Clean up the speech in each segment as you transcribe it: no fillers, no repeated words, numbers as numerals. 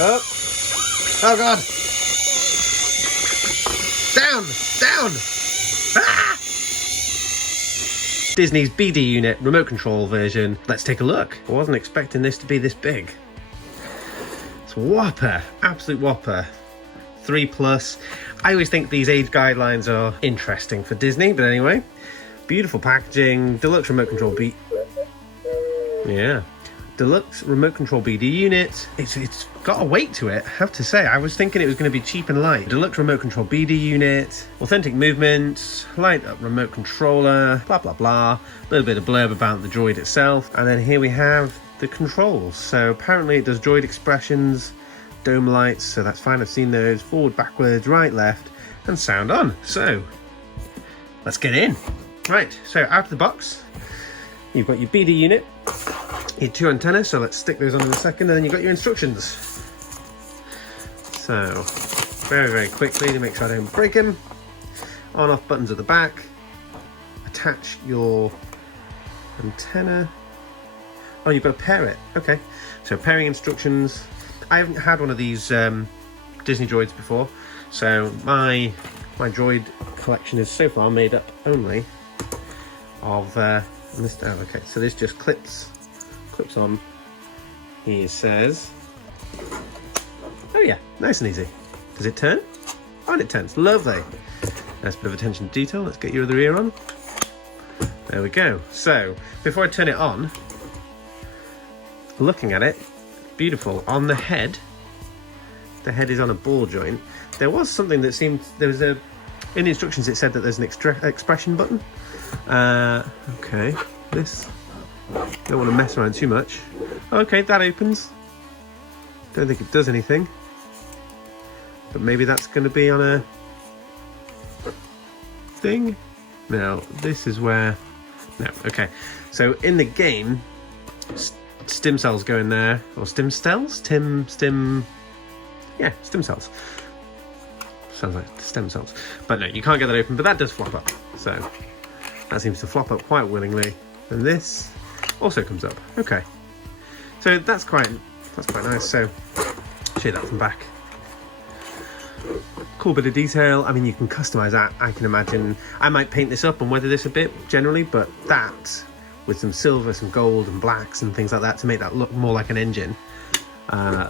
Up. Oh god! Down! Down! Ah! Disney's BD unit remote control version. Let's take a look. I wasn't expecting this to be this big. It's a whopper, absolute whopper. 3+. I always think these age guidelines are interesting for Disney, but anyway. Beautiful packaging, deluxe remote control deluxe remote control BD unit. It's got a weight to it, I have to say. I was thinking it was going to be cheap and light. Deluxe remote control BD unit, authentic movement, light up remote controller, blah blah blah. A little bit of blurb about the droid itself, and then here we have the controls. So apparently it does droid expressions, dome lights, so that's fine. I've seen those. Forward, backwards, right, left, and sound on. So let's get in. Right, so out of the box, you've got your BD unit, your 2 antennas, so let's stick those on in a second, and then you've got your instructions. So, very, very quickly to make sure I don't break them. On-off buttons at the back. Attach your antenna. Oh, you've got to pair it. Okay, so pairing instructions. I haven't had one of these Disney droids before, so my droid collection is so far made up only of this. Oh, okay, so this just clips on. Here says, oh yeah, nice and easy. Does it turn? Oh, and it turns. Lovely. Nice bit of attention to detail. Let's get your other ear on. There we go. So before I turn it on, looking at it, beautiful. On the head is on a ball joint. There was something that seemed, there was in the instructions it said that there's an expression button. Okay, this, don't want to mess around too much. Okay, that opens. Don't think it does anything, but maybe that's going to be on a thing. Now this is where, no, okay, so in the game stem cells go in there, or stem cells, stem cells, sounds like stem cells, but no, you can't get that open, but that does flop up, so that seems to flop up quite willingly. And this also comes up. Okay, so that's quite nice. So show you that from back. Cool bit of detail. I mean, you can customize that. I can imagine I might paint this up and weather this a bit generally, but that with some silver, some gold and blacks and things like that to make that look more like an engine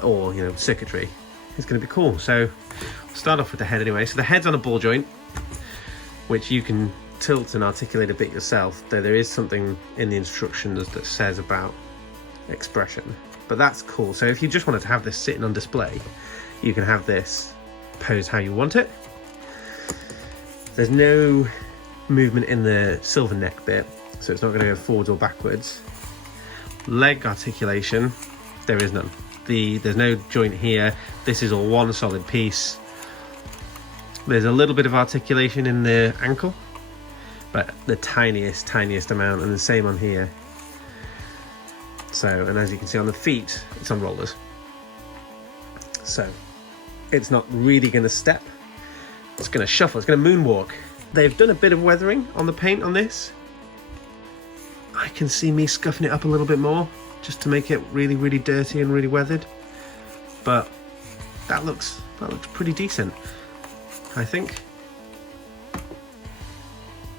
or, you know, circuitry is going to be cool. So I'll start off with the head anyway. So the head's on a ball joint, which you can tilt and articulate a bit yourself, though there is something in the instructions that says about expression, but that's cool. So if you just wanted to have this sitting on display, you can have this pose how you want it. There's no movement in the silver neck bit, so it's not going to go forwards or backwards. Leg articulation, there is none. There's no joint here. This is all one solid piece. There's a little bit of articulation in the ankle, but the tiniest amount, and the same on here. So, and as you can see on the feet, it's on rollers. So it's not really going to step. It's going to shuffle. It's going to moonwalk. They've done a bit of weathering on the paint on this. I can see me scuffing it up a little bit more just to make it really, really dirty and really weathered. But that looks pretty decent, I think.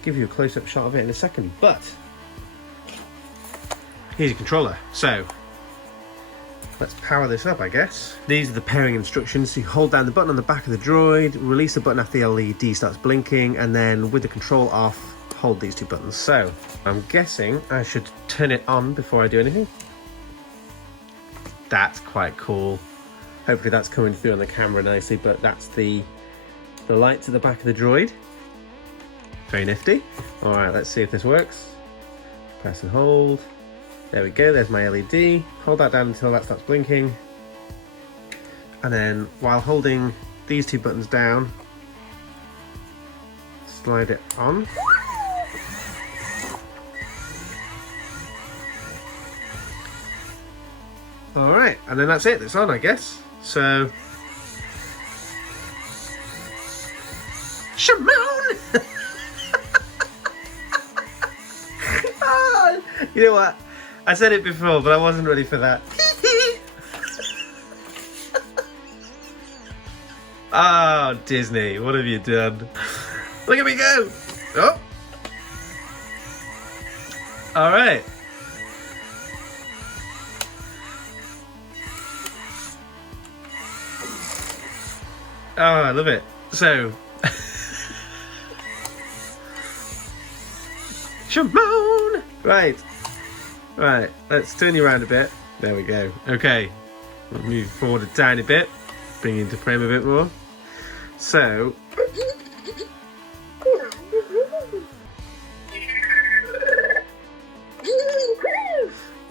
Give you a close-up shot of it in a second, but here's your controller. So let's power this up, I guess. These are the pairing instructions. So you hold down the button on the back of the droid, release the button after the LED starts blinking, and then with the control off, hold these 2 buttons. So I'm guessing I should turn it on before I do anything. That's quite cool. Hopefully that's coming through on the camera nicely, but that's the lights at the back of the droid. Very nifty. All right, let's see if this works. Press and hold. There we go, there's my LED. Hold that down until that starts blinking. And then while holding these 2 buttons down, slide it on. All right, and then that's it, it's on, I guess. So, Shimon! You know what? I said it before, but I wasn't ready for that. Oh, Disney, what have you done? Look at me go! Oh! Alright. Oh, I love it. So... Shimon! Right. Right, let's turn you around a bit. There we go. Okay. We'll move forward a tiny bit. Bring you into frame a bit more. So...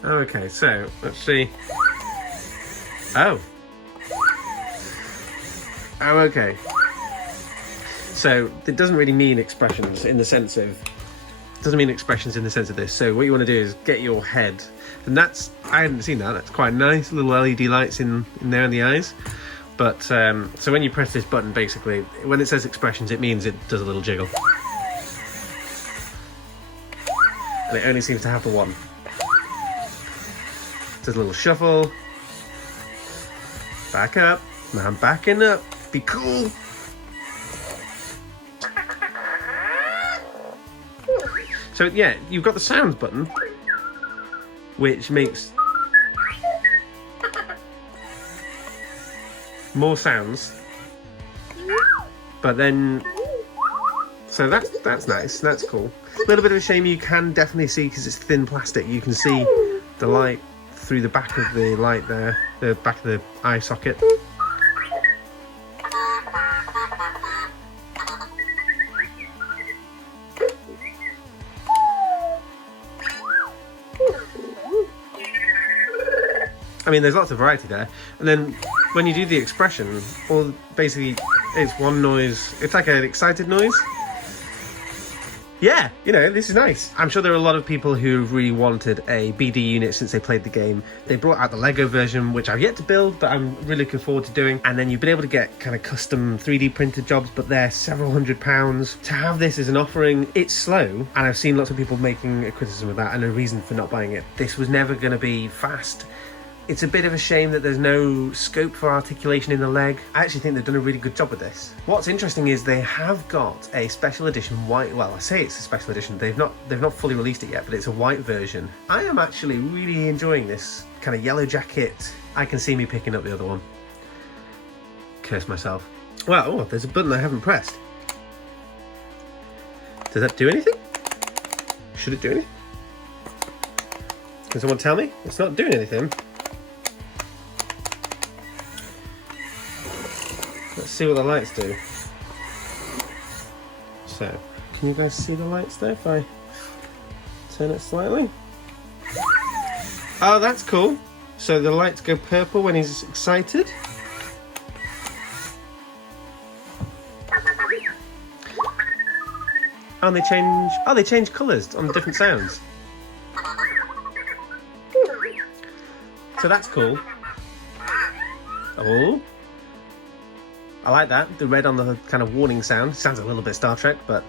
Okay, so, let's see. Oh. Oh, okay. So, it doesn't really mean expressions in the sense of... doesn't mean expressions in the sense of this. So what you want to do is get your head, and that's, I hadn't seen that, that's quite nice, little LED lights in there in the eyes. But so when you press this button, basically when it says expressions, it means it does a little jiggle, and it only seems to have the one. Does a little shuffle, back up, now I'm backing up, be cool. So yeah, you've got the sounds button, which makes more sounds. But then, so that's nice, that's cool. A little bit of a shame you can definitely see, because it's thin plastic, you can see the light through the back of the light there, the back of the eye socket. I mean, there's lots of variety there. And then when you do the expression, or basically it's one noise, it's like an excited noise. Yeah, you know, this is nice. I'm sure there are a lot of people who've really wanted a BD unit since they played the game. They brought out the Lego version, which I've yet to build, but I'm really looking forward to doing. And then you've been able to get kind of custom 3D printed jobs, but they're several £100s. To have this as an offering, it's slow, and I've seen lots of people making a criticism of that and a reason for not buying it. This was never going to be fast. It's a bit of a shame that there's no scope for articulation in the leg. I actually think they've done a really good job with this. What's interesting is they have got a special edition white, well, I say it's a special edition, they've not fully released it yet, but it's a white version. I am actually really enjoying this kind of yellow jacket. I can see me picking up the other one. Curse myself. Well, oh, there's a button I haven't pressed. Does that do anything? Should it do anything? Can someone tell me? It's not doing anything. Let's see what the lights do. So, can you guys see the lights there if I turn it slightly? Oh, that's cool. So the lights go purple when he's excited. And they change colours on different sounds. So that's cool. Oh. I like that, the red on the kind of warning sound. Sounds a little bit Star Trek, but...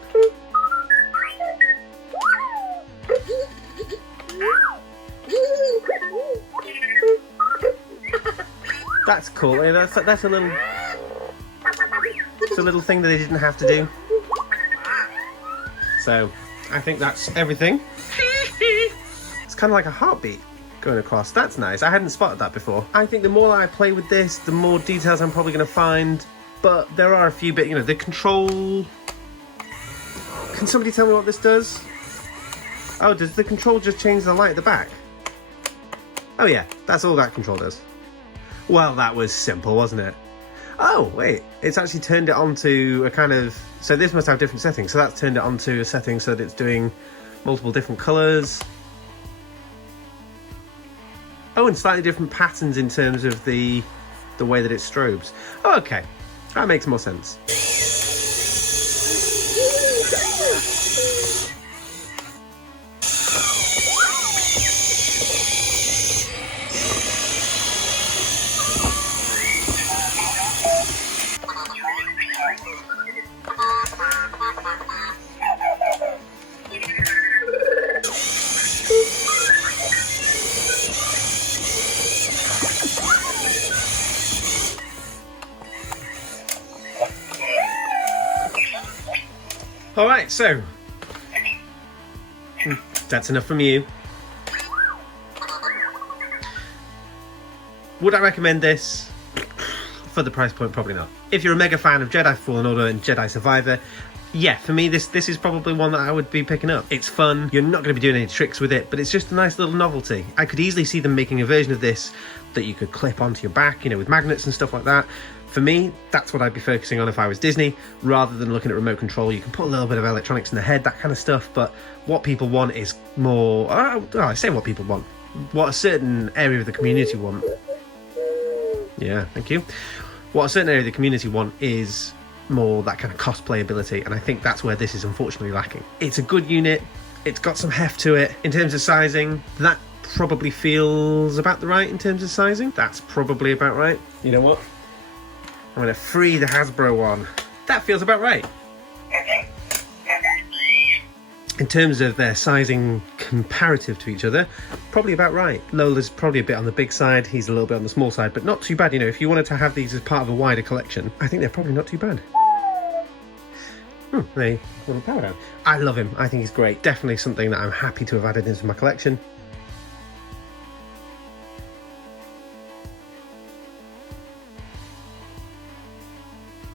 That's cool. That's a little... It's a little thing that they didn't have to do. So, I think that's everything. It's kind of like a heartbeat going across. That's nice. I hadn't spotted that before. I think the more I play with this, the more details I'm probably going to find. But there are a few bit, you know, the control... Can somebody tell me what this does? Oh, does the control just change the light at the back? Oh yeah, that's all that control does. Well, that was simple, wasn't it? Oh, wait, it's actually turned it onto a kind of... So this must have different settings. So that's turned it onto a setting so that it's doing multiple different colours. Oh, and slightly different patterns in terms of the way that it strobes. Oh, okay. That makes more sense. Alright, so that's enough from you. Would I recommend this? For the price point, probably not. If you're a mega fan of Jedi Fallen Order and Jedi Survivor, yeah, for me this is probably one that I would be picking up. It's fun, you're not going to be doing any tricks with it, but it's just a nice little novelty. I could easily see them making a version of this that you could clip onto your back, you know, with magnets and stuff like that. For me, that's what I'd be focusing on if I was Disney, rather than looking at remote control. You can put a little bit of electronics in the head, that kind of stuff, but what people want is more... I say what people want. What a certain area of the community want. Yeah, thank you. What a certain area of the community want is more that kind of cosplay ability, and I think that's where this is unfortunately lacking. It's a good unit, it's got some heft to it. In terms of sizing, that probably feels about the right in terms of sizing. That's probably about right. You know what? I'm going to free the Hasbro one. That feels about right. In terms of their sizing comparative to each other, probably about right. Lola's probably a bit on the big side, he's a little bit on the small side, but not too bad. You know, if you wanted to have these as part of a wider collection, I think they're probably not too bad. They little power down. I love him. I think he's great. Definitely something that I'm happy to have added into my collection.